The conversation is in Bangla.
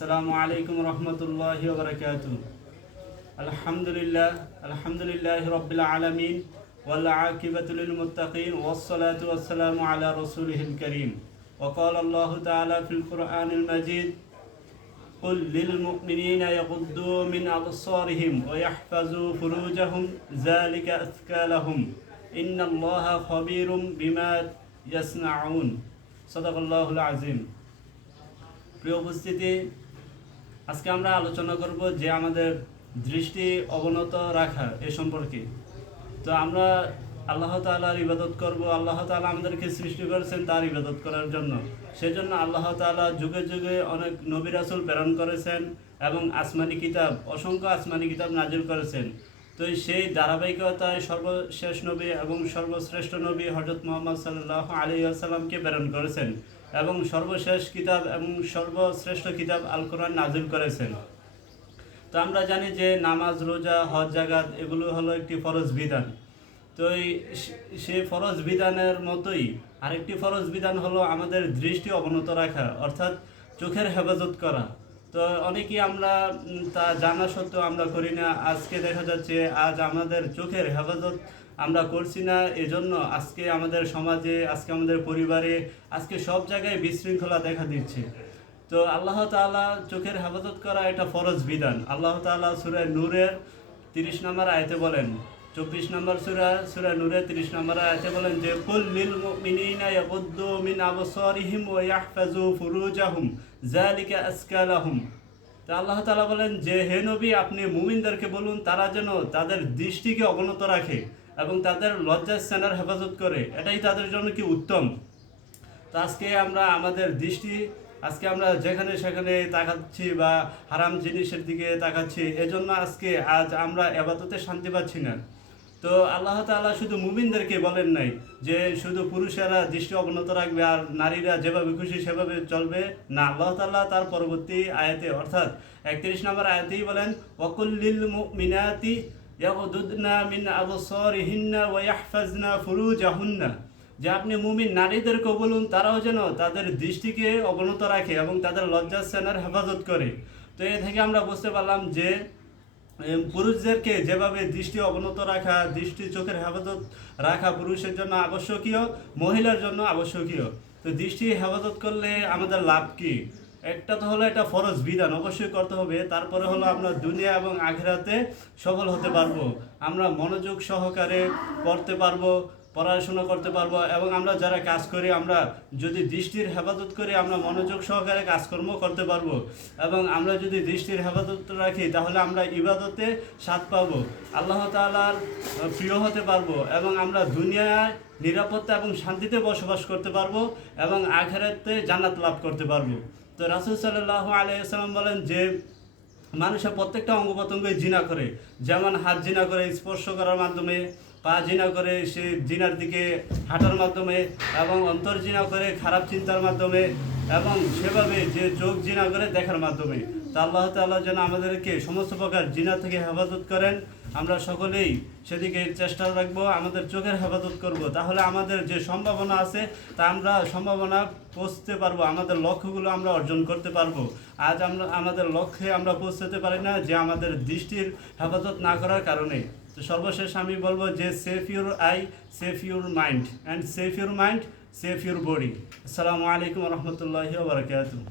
আসসালামু আলাইকুম রহমতুল্লাহি ওয়া বারাকাতুহু। আলহামদুলিল্লাহি রাব্বিল আলামিন ওয়াল আকিবাতু লিল মুত্তাকিন ওয়াস সালাতু ওয়াস সালামু আলা রাসূলিহিল কারীম। ওয়া ক্বালা আল্লাহু তাআলা ফিল কুরআনিল মাজিদ কুল লিল মুমিনিনা ইয়াগুদ্দু মিন আবসারিহিম ওয়া ইয়াহফাযু ফুরুজাহুম যালিকা আযকা লাহুম ইন্নাল্লাহা খাবীরুম বিমা ইয়াসনাউন। সাদাকাল্লাহুল আযীম। প্রিয় উপস্থিতি, আজকে আমরা আলোচনা করব যে আমাদের দৃষ্টি অবনত রাখা এ সম্পর্কে। তো আমরা আল্লাহ তাআলার ইবাদত করব। আল্লাহ তাআলা আমাদেরকে সৃষ্টি করেছেন তার ইবাদত করার জন্য। সেজন্য আল্লাহ তাআলা যুগে যুগে অনেক নবী রাসূল প্রেরণ করেছেন এবং আসমানি কিতাব, অসংখ্য আসমানি কিতাব নাজিল করেছেন। তো সেই ধারাবাহিকতায় সর্বশেষ নবী এবং সর্বশ্রেষ্ঠ নবী হযরত মুহাম্মদ সাল্লাল্লাহু আলাইহি ওয়াসাল্লামকে প্রেরণ করেছেন এবং সর্বশেষ কিতাব এবং সর্বশ্রেষ্ঠ কিতাব আল কোরআন নাজিল করেছেন। তো আমরা জানি যে নামাজ, রোজা, হজ, যাকাত এগুলো হলো একটি ফরজ বিধান। তো সেই ফরজ বিধানের মতোই আরেকটি ফরজ বিধান হলো আমাদের দৃষ্টি অবনত রাখা, অর্থাৎ চোখের হেফাজত করা। তো অনেকেই আমরা তা জানা সত্ত্বেও আমরা করি না। আজকে দেখা যাচ্ছে আজ আমাদের চোখের হেফাজত আমরা করছি না, এজন্য আজকে আমাদের সমাজে, আজকে আমাদের পরিবারে, আজকে সব জায়গায় বিশৃঙ্খলা দেখা দিচ্ছে। তো আল্লাহ তাআলা চোখের হেফাজত করা এটা ফরজ বিধান। আল্লাহ তাআলা সূরা নূরের 30 নম্বর আয়াতে বলেন, 24 নম্বর সূরা নূরের 30 নম্বর আয়াতে বলেন যে কুল লিল মুমিনিনা ইয়াগুদ্দু মিন আবসারিহিম ওয়া ইয়াহফাযু ফুরুজাহুম যালিকা আযকা লাহুম। তো আল্লাহ তাআলা বলেন যে হে নবী, আপনি মুমিনদেরকে বলুন তারা যেন তাদের দৃষ্টিকে অবনত রাখে এবং তাদের লজ্জাস্থানের হেফাজত করে, এটাই তাদের জন্য কি উত্তম। তো আজকে আমরা আমাদের দৃষ্টি, আজকে আমরা যেখানে সেখানে তাকাচ্ছি বা হারাম জিনিসের দিকে তাকাচ্ছি, এজন্য আজ আমরা ইবাদতে শান্তি পাচ্ছি না। তো আল্লাহ তাআলা শুধু মুমিনদেরকে বলেন নাই যে শুধু পুরুষেরা দৃষ্টি অবনত রাখবে আর নারীরা যেভাবে খুশি সেভাবে চলবে না। আল্লাহ তাআলা তার পরবর্তী আয়াতে অর্থাৎ 31 নম্বর আয়াতেই বলেন ওয়াকুল লিল মুমিনাতি ইয়াগুদুদনা মিন আবসারিহিন্না ওয়া ইয়াহফাজনা ফুরুজাহুন্না, যে আপনি মুমিন নারীদেরকে বলুন তারাও যেন তাদের দৃষ্টিকে অবনত রাখে এবং তাদের লজ্জাস্থানের হেফাজত করে। তো এ থেকে আমরা বুঝতে পারলাম যে পুরুষদেরকে যেভাবে দৃষ্টি অবনত রাখা, দৃষ্টি চোখের হেফাজত রাখা পুরুষের জন্য আবশ্যকীয়, মহিলার জন্য আবশ্যকীয়। তো দৃষ্টি হেফাজত করলে আমাদের লাভ কি? একটা তো হলো এটা ফরজ বিধান, অবশ্যই করতে হবে। তারপরে হলো আমরা দুনিয়া এবং আখিরাতে সফল হতে পারবো, আমরা মনোযোগ সহকারে পড়তে পারবো, পড়াশোনা করতে পারবো এবং আমরা যারা কাজ করি আমরা যদি দৃষ্টির হেফাজত করি আমরা মনোযোগ সহকারে কাজকর্ম করতে পারবো এবং আমরা যদি দৃষ্টির হেফাজত রাখি তাহলে আমরা ইবাদতে স্বাদ পাবো, আল্লাহ তাআলার প্রিয় হতে পারবো এবং আমরা দুনিয়ায় নিরাপত্তা এবং শান্তিতে বসবাস করতে পারবো এবং আখিরাতে জান্নাত লাভ করতে পারবো। তো রাসূল সাল্লাল্লাহু আলাইহি ওয়াসাল্লাম বলেন যে মানুষের প্রত্যেকটা অঙ্গ প্রত্যঙ্গই জিনা করে, যেমন হাত জিনা করে স্পর্শ করার মাধ্যমে, পা জিনা করে সে জিনার দিকে হাঁটার মাধ্যমে এবং অন্তর জিনা করে খারাপ চিন্তার মাধ্যমে এবং সেভাবে যে চোখ জিনা করে দেখার মাধ্যমে। তা আল্লাহ তাআলা যেন আমাদেরকে সমস্ত প্রকার জিনা থেকে হেফাজত করেন। আমরা সকলেই সেদিকে চেষ্টা রাখবো, আমাদের চোখের হেফাজত করব, তাহলে আমাদের যে সম্ভাবনা আছে তা আমরা সম্ভাবনা পৌঁছতে পারবো, আমাদের লক্ষ্যগুলো আমরা অর্জন করতে পারবো। আজ আমরা আমাদের লক্ষ্যে আমরা পৌঁছতে পারি না যে আমাদের দৃষ্টির হেফাজত না করার কারণে। তো সর্বশেষ আমি বলবো যে save your I, save your mind, and save your mind, save your body. আসসালামু আলাইকুম রহমতুল্লাহি ওয়া বারাকাতুহু।